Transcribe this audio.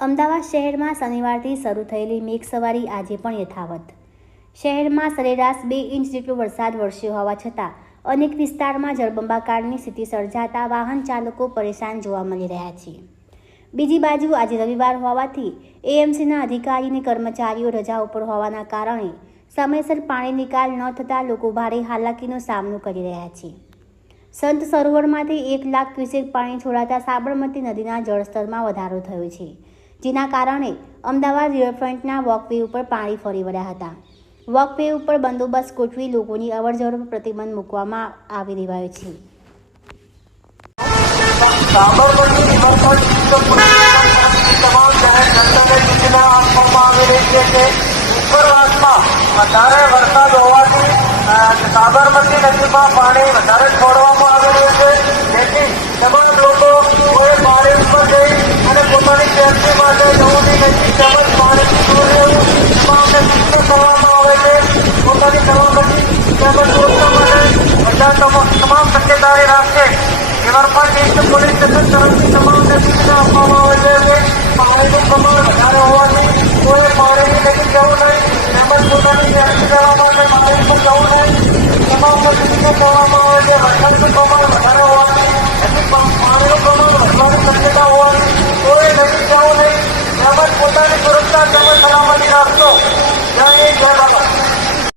અમદાવાદ શહેરમાં શનિવારથી શરૂ થયેલી મેઘસવારી આજે પણ યથાવત. શહેરમાં સરેરાશ બે ઇંચ જેટલો વરસાદ વરસ્યો હોવા છતાં, અનેક વિસ્તારમાં જળબંબાકારની સ્થિતિ સર્જાતા વાહન ચાલકો પરેશાન જોવા મળી રહ્યા છે. બીજી બાજુ આજે રવિવાર હોવાથી એએમસીના અધિકારી અને કર્મચારીઓ રજા ઉપર હોવાના કારણે સમયસર પાણી નિકાલ ન થતાં લોકો ભારે હાલાકીનો સામનો કરી રહ્યા છે. સંત સરોવરમાંથી એક લાખ ક્યુસેક પાણી છોડાતા સાબરમતી નદીના જળસ્તરમાં વધારો થયો છે. જેના કારણે અમદાવાદ રિવરફ્રન્ટના વોકવે ઉપર પાણી ફરી વળ્યા હતા. વોકવે ઉપર બંદોબસ્ત ગોઠવી લોકોની અવરજવર પર પ્રતિબંધ મૂકવામાં આવી રહ્યો છે. સાબરમતી નદીમાં પાણી વધારે જનતાને તમામ દર્દીને આપવામાં આવેલ છે પાણીનું પ્રમાણ વધારે હોવાથી કોઈ પાણીની લઈ જવું નહીં તેમજ પોતાની વ્યાખ્યા કરવા માટે નહીં તમામ દર્દીને કહેવામાં આવે છે વરસાદનું પ્રમાણ વધારે હોવાથી પાણીનું પ્રમાણ વધવાની શક્યતા હોવાથી કોઈ લઈ જવું નહીં તેમજ પોતાની સુરક્ષા તેમજ